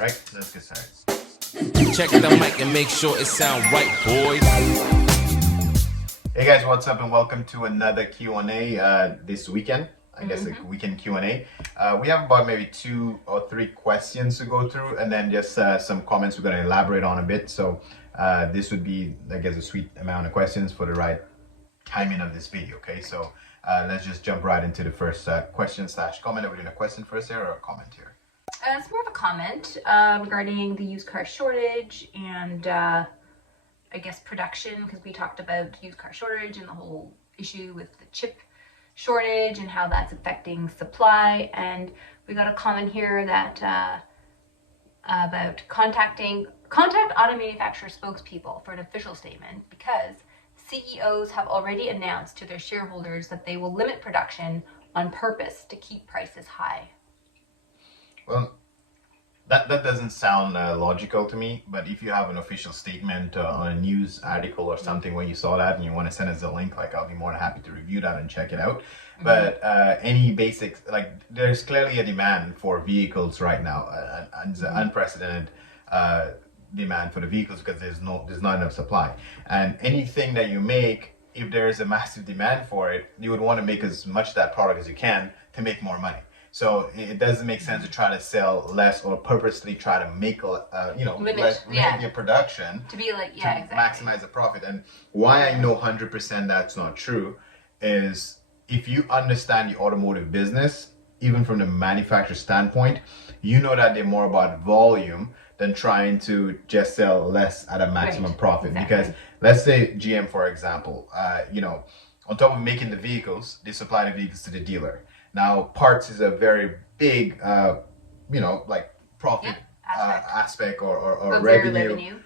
right, let's get started. Check the mic and make sure it sound right, boys. Hey guys, what's up, and welcome to another Q&A this weekend. I guess a weekend Q&A. We have about maybe 2 or 3 questions to go through, and then just some comments we're going to elaborate on a bit. So this would be, I guess, a sweet amount of questions for the right timing of this video. Okay, so let's just jump right into the first question/comment. Are we doing a question first here or a comment here? It's more of a comment regarding the used car shortage and I guess production, because we talked about used car shortage and the whole issue with the chip shortage and how that's affecting supply. And we got a comment here that about contact auto manufacturer spokespeople for an official statement, because CEOs have already announced to their shareholders that they will limit production on purpose to keep prices high. Well, that doesn't sound logical to me, but if you have an official statement on a news article or something where you saw that and you want to send us a link, like, I'll be more than happy to review that and check it out. But any basics, like, there's clearly a demand for vehicles right now, and it's an unprecedented demand for the vehicles because there's not enough supply. And anything that you make, if there is a massive demand for it, you would want to make as much of that product as you can to make more money. So it doesn't make sense to try to sell less or purposely try to make limit your production to be like, exactly, maximize the profit. And why I know 100% that's not true is if you understand the automotive business, even from the manufacturer standpoint, you know that they're more about volume than trying to just sell less at a maximum profit. Exactly. Because let's say GM, for example, on top of making the vehicles, they supply the vehicles to the dealer. Now, parts is a very big, profit aspect or revenue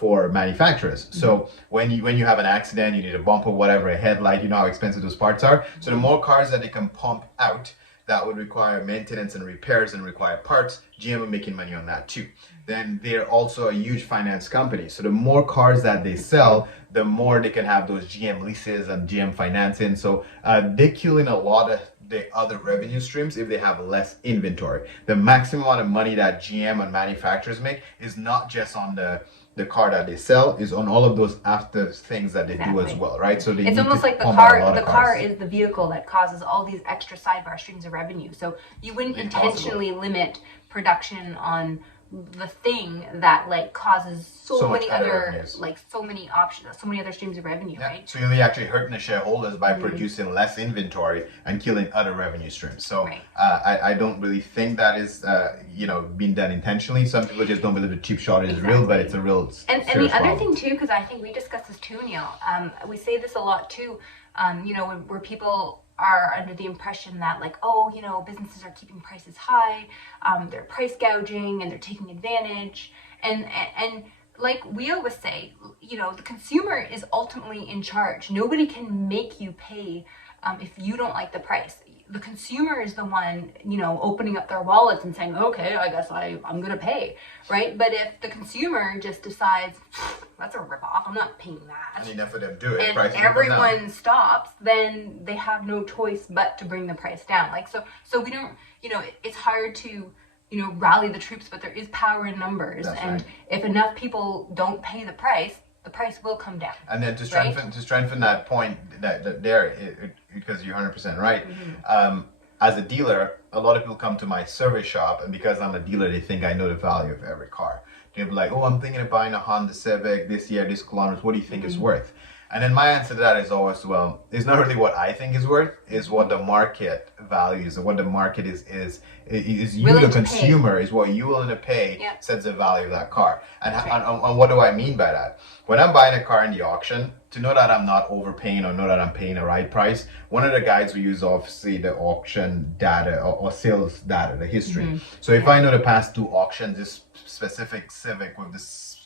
for manufacturers. So when you have an accident, you need a bumper, whatever, a headlight, you know how expensive those parts are. So the more cars that they can pump out that would require maintenance and repairs and require parts, GM are making money on that too. Then they're also a huge finance company. So the more cars that they sell, the more they can have those GM leases and GM financing. So they're killing a lot of the other revenue streams if they have less inventory. The maximum amount of money that GM and manufacturers make is not just on the car that they sell, is on all of those after things that they do as well, right? So it's almost like the car is the vehicle that causes all these extra sidebar streams of revenue. So you wouldn't intentionally limit production on the thing that causes so many other so many options, so many other streams of revenue, right? So you're actually hurting the shareholders by producing less inventory and killing other revenue streams. So I don't really think that is being done intentionally. Some people just don't believe the chip shortage is real, but it's a real and the other thing too, because I think we discussed this too, Neil. We say this a lot too. Where people are under the impression that businesses are keeping prices high, they're price gouging and they're taking advantage, and like we always say, the consumer is ultimately in charge. Nobody can make you pay if you don't like the price. The consumer is the one, opening up their wallets and saying, okay, I guess I'm going to pay, right? But if the consumer just decides, that's a ripoff, I'm not paying that. And enough of them do it. And everyone stops, then they have no choice but to bring the price down. So we don't, it's hard to, rally the troops, but there is power in numbers. That's and right. If enough people don't pay the price will come down. And then to strengthen that point because you're 100% right. As a dealer, a lot of people come to my service shop, and because I'm a dealer, they think I know the value of every car. They'll be like, oh, I'm thinking of buying a Honda Civic this year, this kilometers. What do you think it's worth? And then my answer to that is always, well, it's not really what I think is worth, it's what the market values, and what the market is you, the consumer, is what you're willing to pay, sets the value of that car. And what do I mean by that? When I'm buying a car in the auction, to know that I'm not overpaying or know that I'm paying the right price, one of the guides we use, obviously, the auction data or sales data, the history. So if I know the past 2 auctions, this specific Civic with this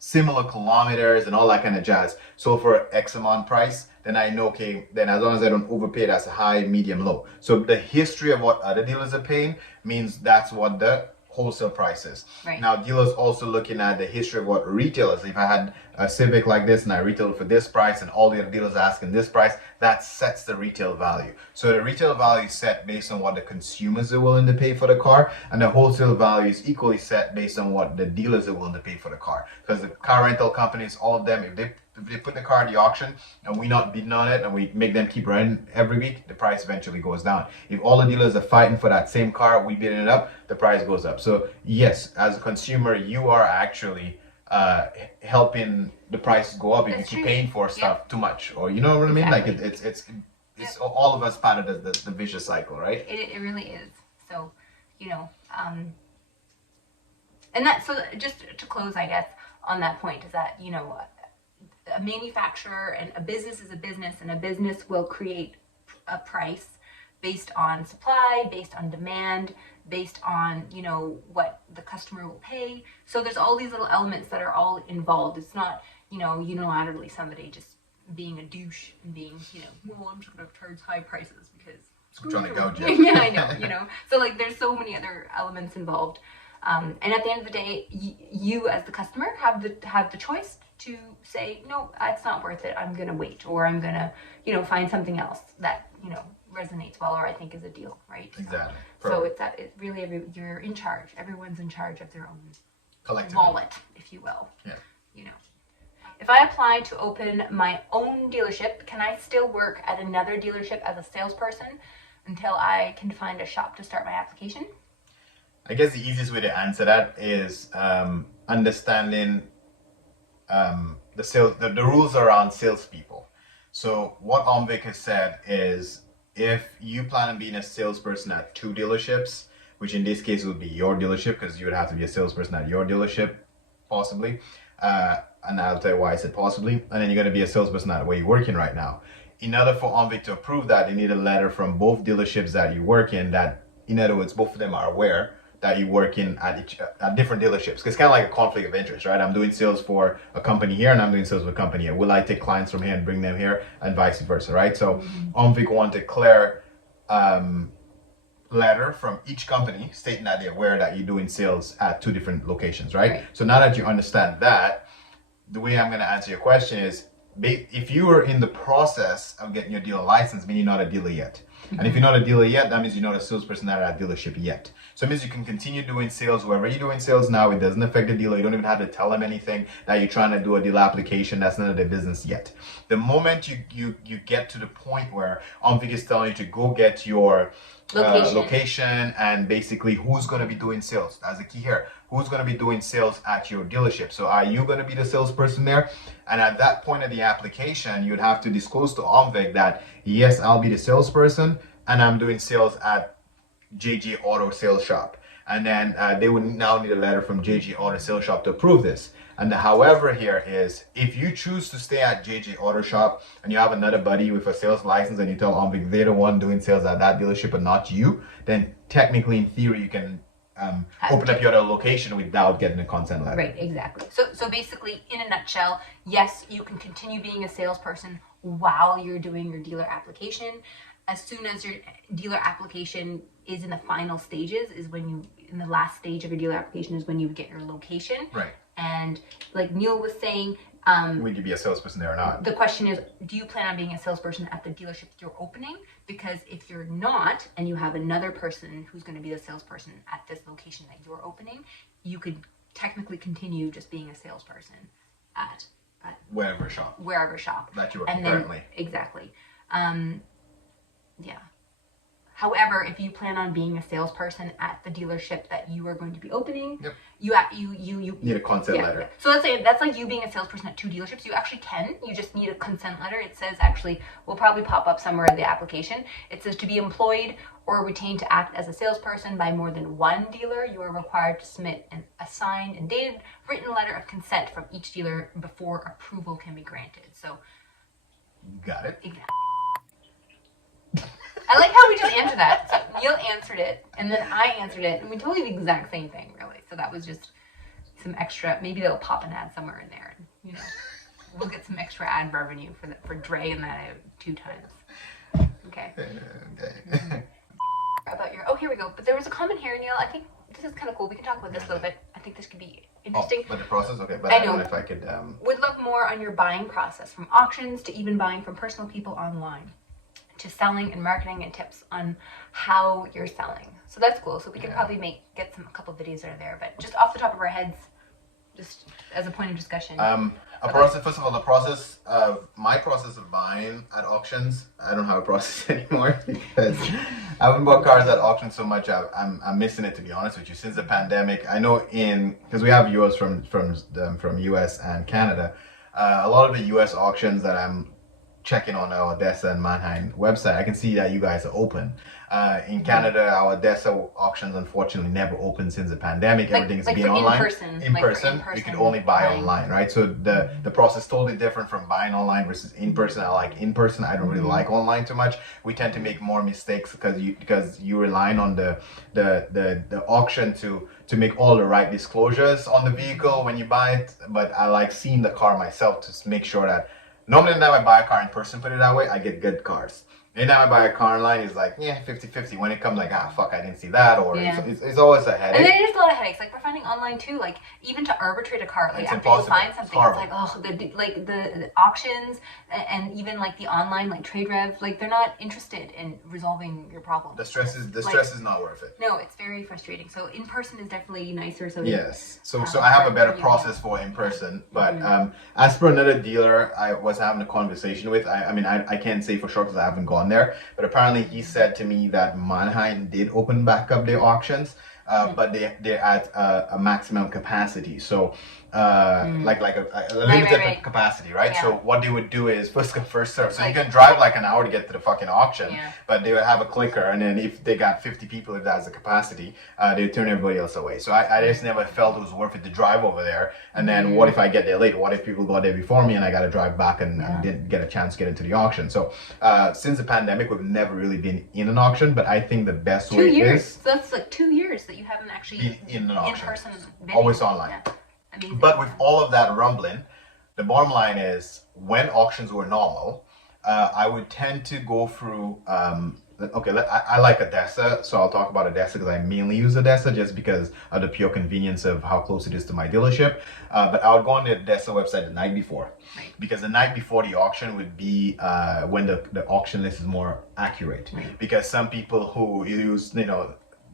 similar kilometers and all that kind of jazz, so for X amount price, then I know, okay, then as long as I don't overpay, that's a high, medium, low. So the history of what other dealers are paying means that's what the wholesale prices. Right. Now, dealers also looking at the history of what retailers. If I had a Civic like this and I retail for this price, and all the other dealers asking this price, that sets the retail value. So the retail value is set based on what the consumers are willing to pay for the car, and the wholesale value is equally set based on what the dealers are willing to pay for the car. Because the car rental companies, all of them, if they put the car at the auction and we not bidding on it and we make them keep running every week, the price eventually goes down. If all the dealers are fighting for that same car, we bidding it up, the price goes up. So yes, as a consumer, you are actually helping the price go up if you keep paying for stuff too much, or you know what I mean? Like it's all of us part of the vicious cycle, right? It really is. So, you know, and that, so just to close, I guess, on that point is that, you know, a manufacturer and a business is a business, and a business will create a price based on supply, based on demand, based on, you know, what the customer will pay. So there's all these little elements that are all involved. It's not, you know, unilaterally somebody just being a douche and being, you know, well, I'm just going to charge high prices because I'm trying to gouge you. Yeah, I know, you know. So like there's so many other elements involved. And at the end of the day, you as the customer have the choice to say, no, it's not worth it. I'm going to wait, or I'm going to, you know, find something else that, you know, resonates well, or I think is a deal, right? Exactly. So it's really you're in charge. Everyone's in charge of their own collectively wallet, if you will. Yeah. You know, if I apply to open my own dealership, can I still work at another dealership as a salesperson until I can find a shop to start my application? I guess the easiest way to answer that is understanding the rules around salespeople. So what Omvic has said is, if you plan on being a salesperson at 2 dealerships, which in this case would be your dealership, because you would have to be a salesperson at your dealership, possibly, and I'll tell you why I said possibly, and then you're going to be a salesperson at where you're working right now. In order for Omvic to approve that, they need a letter from both dealerships that you work in, that, in other words, both of them are aware that you work in at different dealerships. Because it's kind of like a conflict of interest, right? I'm doing sales for a company here and I'm doing sales for a company here. Will I take clients from here and bring them here, and vice versa, right? So Omvic want a clear letter from each company stating that they're aware that you're doing sales at 2 different locations, right? So now that you understand that, the way I'm going to answer your question is, if you are in the process of getting your dealer license, meaning you're not a dealer yet. And if you're not a dealer yet, that means you're not a salesperson at a dealership yet. So it means you can continue doing sales wherever you're doing sales now. It doesn't affect the dealer. You don't even have to tell them anything that you're trying to do a dealer application. That's none of their business yet. The moment you get to the point where Omvic is telling you to go get your location and basically who's going to be doing sales. That's the key here. Who's going to be doing sales at your dealership? So are you going to be the salesperson there? And at that point of the application, you'd have to disclose to Omvic that, yes, I'll be the salesperson and I'm doing sales at JJ Auto Sales Shop. And then they would now need a letter from JJ Auto Sales Shop to approve this. And the however here is, if you choose to stay at JJ Auto Shop and you have another buddy with a sales license and you tell Omvic they're the one doing sales at that dealership and not you, then technically in theory you can open up your other location without getting a consent letter. Right, exactly. So basically, in a nutshell, yes, you can continue being a salesperson while you're doing your dealer application. As soon as your dealer application is in the final stages, is when you, in the last stage of your dealer application is when you get your location. Right. And like Neil was saying, would you be a salesperson there or not? The question is, do you plan on being a salesperson at the dealership you're opening? Because if you're not, and you have another person who's going to be the salesperson at this location that you're opening, you could technically continue just being a salesperson at wherever shop that you're working currently. Exactly. Yeah. However, if you plan on being a salesperson at the dealership that you are going to be opening, you need a consent letter. Yeah. So let's say that's like you being a salesperson at 2 dealerships. You actually can. You just need a consent letter. It says, actually, will probably pop up somewhere in the application. It says, to be employed or retained to act as a salesperson by more than 1 dealer, you are required to submit a signed and dated written letter of consent from each dealer before approval can be granted. So, got it. Exactly. I like how we just answered that. So Neil answered it, and then I answered it, and we told you the exact same thing, really. So that was just some extra. Maybe they'll pop an ad somewhere in there, and you know, we'll get some extra ad revenue for Dre and that 2 times. Okay. Okay. About your. Oh, here we go. But there was a comment here, Neil. I think this is kind of cool. We can talk about this a little bit. I think this could be Oh, interesting. but the process, okay. But I I don't know. know if I could. Would love more on your buying process, from auctions to even buying from personal people online, to selling and marketing and tips on how you're selling. So that's cool. So we could probably get a couple videos that are there. But just off the top of our heads, just as a point of discussion. First of all, my process of buying at auctions, I don't have a process anymore because I haven't bought cars at auctions so much. I'm missing it, to be honest with you, since the pandemic. I know because we have viewers from US and Canada, a lot of the US auctions that I'm checking on our Odessa and Mannheim website, I can see that you guys are open. In Canada, our Odessa auctions unfortunately never opened since the pandemic. Everything's been online. In person, you can only buy online, right? So the process is totally different from buying online versus in person. I like in person. I don't really like online too much. We tend to make more mistakes because you relying on the auction to make all the right disclosures on the vehicle when you buy it. But I like seeing the car myself to make sure that normally when I buy a car in person, put it that way, I get good cars. Anytime I buy a car online, it's like, 50-50. When it comes like, fuck, I didn't see that, or it's always a headache. And then it is a lot of headaches. Like, we're finding online too, like, even to arbitrate a car, like, It's after you impossible. find something, it's like, oh, the auctions and even like the online, like Trade Rev, like, they're not interested in resolving your problem. The stress is not worth it. No, it's very frustrating. So in person is definitely nicer. So yes. So I have a better process for in person, but as per another dealer I was having a conversation with, I can't say for sure because I haven't gone there, but apparently he said to me that Mannheim did open back up their auctions, but they're at a maximum capacity. So like a limited capacity, right? Yeah. So what they would do is first come first serve. So you can drive like an hour to get to the fucking auction, but they would have a clicker, and then if they got 50 people, if that's the capacity, they would turn everybody else away. So I just never felt it was worth it to drive over there. And then what if I get there late? What if people got there before me and I got to drive back and didn't get a chance to get into the auction? So since the pandemic, we've never really been in an auction, but I think the best way 2 years. is So that's like 2 years that you haven't actually been in an auction. in person. Always online. Yeah. Amazing. But with all of that rumbling, the bottom line is when auctions were normal, I would tend to go through. I like Odessa, so I'll talk about Odessa because I mainly use Odessa just because of the pure convenience of how close it is to my dealership. But I would go on the Odessa website the night before, because the night before the auction would be when the auction list is more accurate. Because some people who use,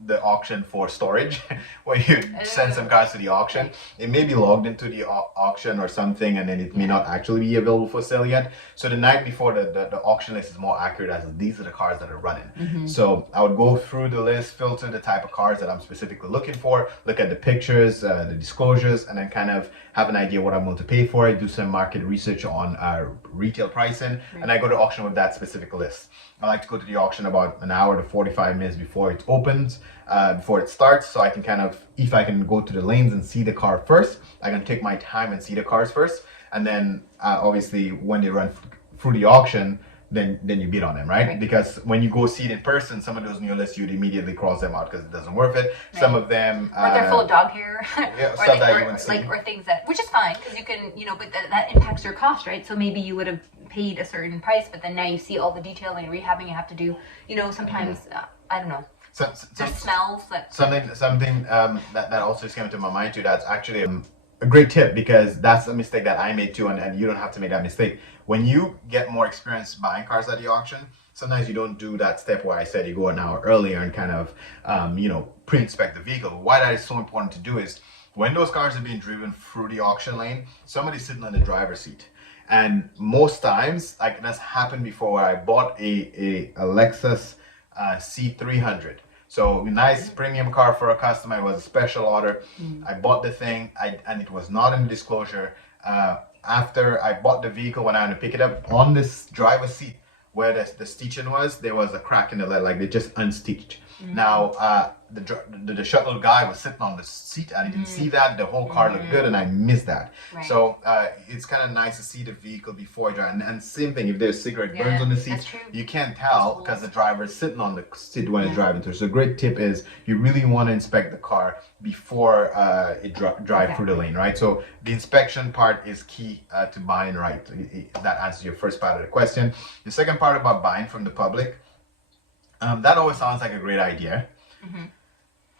the auction for storage, where you send some cars to the auction, it may be logged into the auction or something, and then it may not actually be available for sale yet. So the night before the auction list is more accurate, as these are the cars that are running. So I would go through the list, filter the type of cars that I'm specifically looking for, look at the pictures, the disclosures, and then kind of have an idea what I'm going to pay for it, do some market research on retail pricing, and I go to auction with that specific list. I like to go to the auction about an hour to 45 minutes before it opens, before it starts, so I can if I can go to the lanes and see the car first, I can take my time and see the cars first, and then obviously when they run through the auction, then you bid on them, right? Because when you go see it in person, some of those on your list, you'd immediately cross them out because it doesn't worth it. Some of them, or they're full of dog hair, or things that, which is fine because you can, but that impacts your cost, right? So maybe you would have paid a certain price, but then now you see all the detailing and rehabbing you have to do. Sometimes I don't know. There's smells that something that also just came to my mind too. That's actually a great tip, because that's a mistake that I made too, and you don't have to make that mistake. When you get more experience buying cars at the auction, sometimes you don't do that step where I said you go an hour earlier and kind of pre-inspect the vehicle. Why that is so important to do is when those cars are being driven through the auction lane, somebody's sitting in the driver's seat. And most times, like that's happened before, where I bought a Lexus C300. So nice premium car for a customer. It was a special order. I bought the thing, and it was not in the disclosure. After I bought the vehicle, when I went to pick it up, on this driver's seat where the stitching was, there was a crack in the leather, like they just unstitched. Now the shuttle guy was sitting on the seat, and I didn't see that. The whole car looked good, and I missed that. So it's kind of nice to see the vehicle before you drive. And same thing, if there's cigarette burns on the seat, you can't tell because the driver is sitting on the seat when it's driving through. So a great tip is you really want to inspect the car before it drive through the lane, right? So the inspection part is key to buying right. That answers your first part of the question. The second part about buying from the public, that always sounds like a great idea.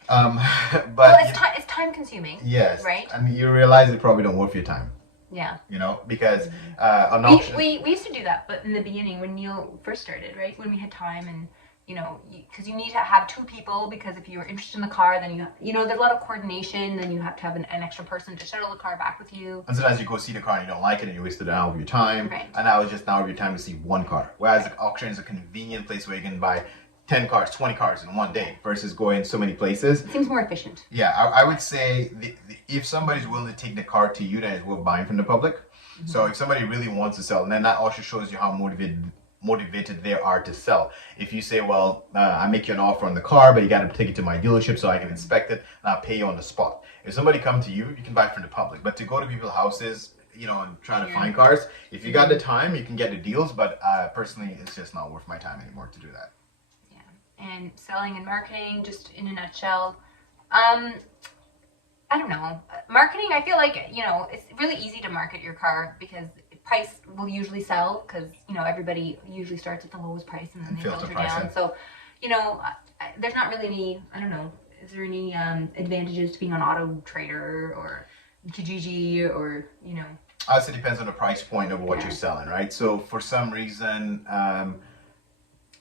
But Well, it's time consuming. yes, Right? and you realize it probably don't worth your time. Yeah. You know, because an We, auction. we used to do that, but in the beginning when Neil first started, right? When we had time and, because you need to have two people, because if you're interested in the car, then there's a lot of coordination, then you have to have an extra person to shuttle the car back with you. And sometimes you go see the car and you don't like it and you wasted an hour of your time. Right. And now it's just an hour of your time to see one car. Whereas the auction is a convenient place where you can buy 10 cars, 20 cars in one day versus going so many places. It seems more efficient. Yeah, I would say if somebody's willing to take the car to you, then it's worth buying from the public. Mm-hmm. So if somebody really wants to sell, and then that also shows you how motivated they are to sell. If you say, well, I make you an offer on the car, but you got to take it to my dealership so I can inspect it, and I'll pay you on the spot. If somebody come to you, you can buy from the public. But to go to people's houses, and trying to find cars, if you got the time, you can get the deals. But personally, it's just not worth my time anymore to do that. And selling and marketing, just in a nutshell. I don't know. Marketing, I feel like, it's really easy to market your car because price will usually sell because, everybody usually starts at the lowest price and then they filter down. So, there's not really any, I don't know, is there any advantages to being on Auto Trader or Kijiji or, Also, it depends on the price point of what you're selling, right? So for some reason,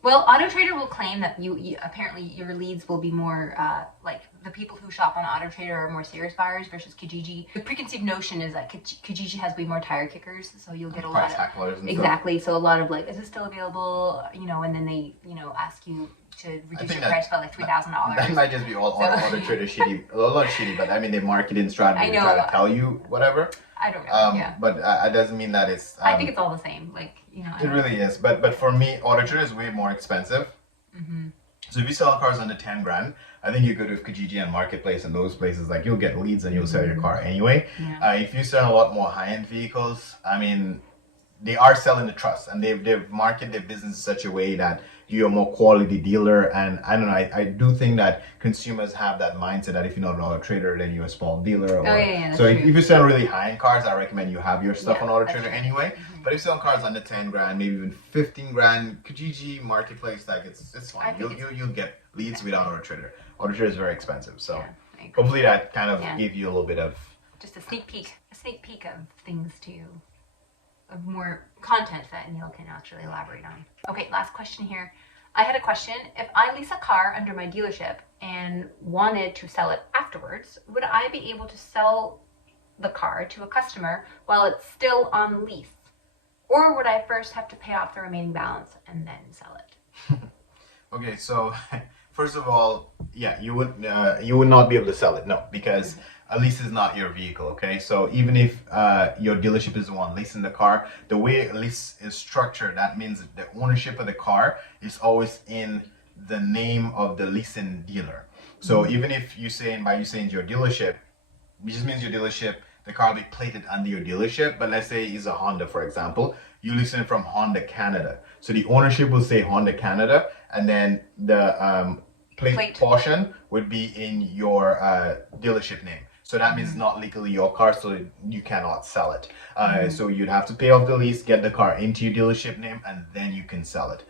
well, Auto Trader will claim that you apparently your leads will be more like the people who shop on Auto Trader are more serious buyers versus Kijiji. The preconceived notion is that Kijiji has way more tire kickers, so you'll get a lot of hacklers and exactly. So a lot of like, is it still available? And then they ask you to reduce your price by like $3,000. That might just be all Auto Trader shitty. A lot shitty, but I mean they market in strategy to try to tell you whatever. I don't know. But it doesn't mean that it's. I think it's all the same. Like it really is, but for me, Auto Trader is way more expensive. Mm-hmm. So if you sell cars under 10 grand, I think you go to Kijiji and Marketplace and those places, like you'll get leads and you'll sell your car anyway. Yeah. If you sell a lot more high-end vehicles, I mean, they are selling the trust and they've marketed their business in such a way that you're a more quality dealer. And I don't know, I do think that consumers have that mindset that if you're not an Auto Trader, then you're a small dealer. So if you sell really high-end cars, I recommend you have your stuff on Auto Trader anyway. Mm-hmm. But if you sell cars under 10 grand, maybe even 15 grand, Kijiji, Marketplace, like it's fine. You'll get leads without Auto Trader. Auto Trader is very expensive. So hopefully that kind of gave you a little bit of... Just a sneak peek of things of more content that Neil can actually elaborate on. Okay, last question here. I had a question. If I lease a car under my dealership and wanted to sell it afterwards, would I be able to sell the car to a customer while it's still on lease? Or would I first have to pay off the remaining balance and then sell it? Okay, so first of all, you would not be able to sell it, no, because a lease is not your vehicle, okay? So even if your dealership is the one leasing the car, the way a lease is structured, that means that the ownership of the car is always in the name of the leasing dealer. So even if you saying your dealership, it just means your dealership, the car will be plated under your dealership, but let's say it's a Honda, for example, you listen from Honda Canada. So the ownership will say Honda Canada, and then the plate portion would be in your dealership name. So that means not legally your car, so you cannot sell it. So you'd have to pay off the lease, get the car into your dealership name, and then you can sell it.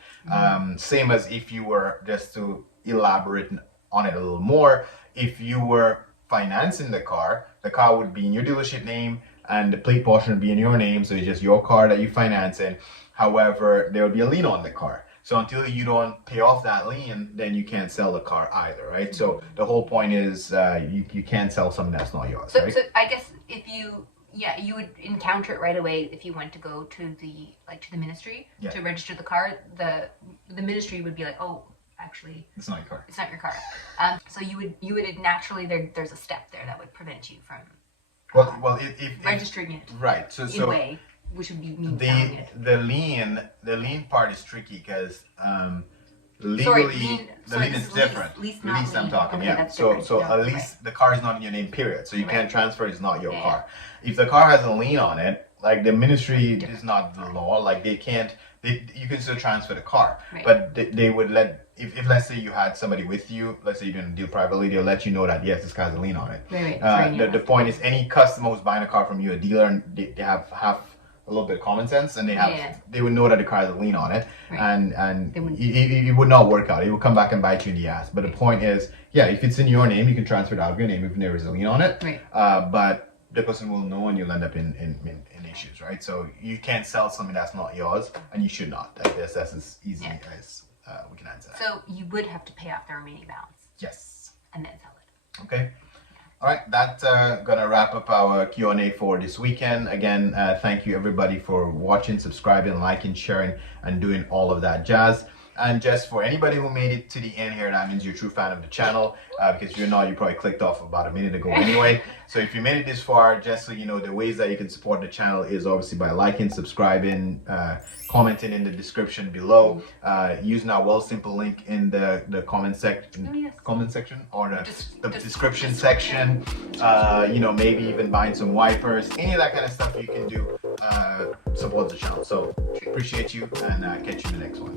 Same as if you were, just to elaborate on it a little more, if you were financing the car would be in your dealership name, and the plate portion would be in your name, so it's just your car that you finance in. However, there would be a lien on the car. So until you don't pay off that lien, then you can't sell the car either, right? So the whole point is you can't sell something that's not yours, right? So I guess if you would encounter it right away if you went to go to the ministry to register the car. The ministry would be like, oh, actually, it's not your car. It's not your car. So you would naturally there's a step there that would prevent you from if registering it right. So in a way, which would be me selling it. The lien part is tricky because legally the lien is different. Lease I'm talking. Okay, So a lease, the car is not in your name, period. So you can't transfer. It's not your car. If the car has a lien on it, like the ministry is not the law. Like you can still transfer the car, but they would let. If let's say you had somebody with you, let's say you're doing a deal privately, they'll let you know that yes, this car has a lien on it. Right. The point is, any customer who's buying a car from you, a dealer, and they have a little bit of common sense, and Yeah. they would know that the car has a lien on it, Right. and They wouldn't- it would not work out. It would come back and bite you in the ass. But the point is, yeah, if it's in your name, you can transfer it out of your name if there is a lien on it. Right. But the person will know, and you'll end up in issues, right? So you can't sell something that's not yours, and you should not. That's as easy as we can answer that. So you would have to pay off the remaining balance Yes. and then sell it. Okay. All right, that's gonna wrap up our Q&A for this weekend. Again, thank you everybody for watching, subscribing, liking, sharing, and doing all of that jazz. And just for anybody who made it to the end here, that means you're a true fan of the channel. Because if you're not, you probably clicked off about a minute ago anyway. So if you made it this far, just so you know, the ways that you can support the channel is obviously by liking, subscribing, commenting in the description below, using our Well Simple link in the comment section, or the description section. You know, maybe even buying some wipers, any of that kind of stuff you can do support the channel. So appreciate you, and catch you in the next one.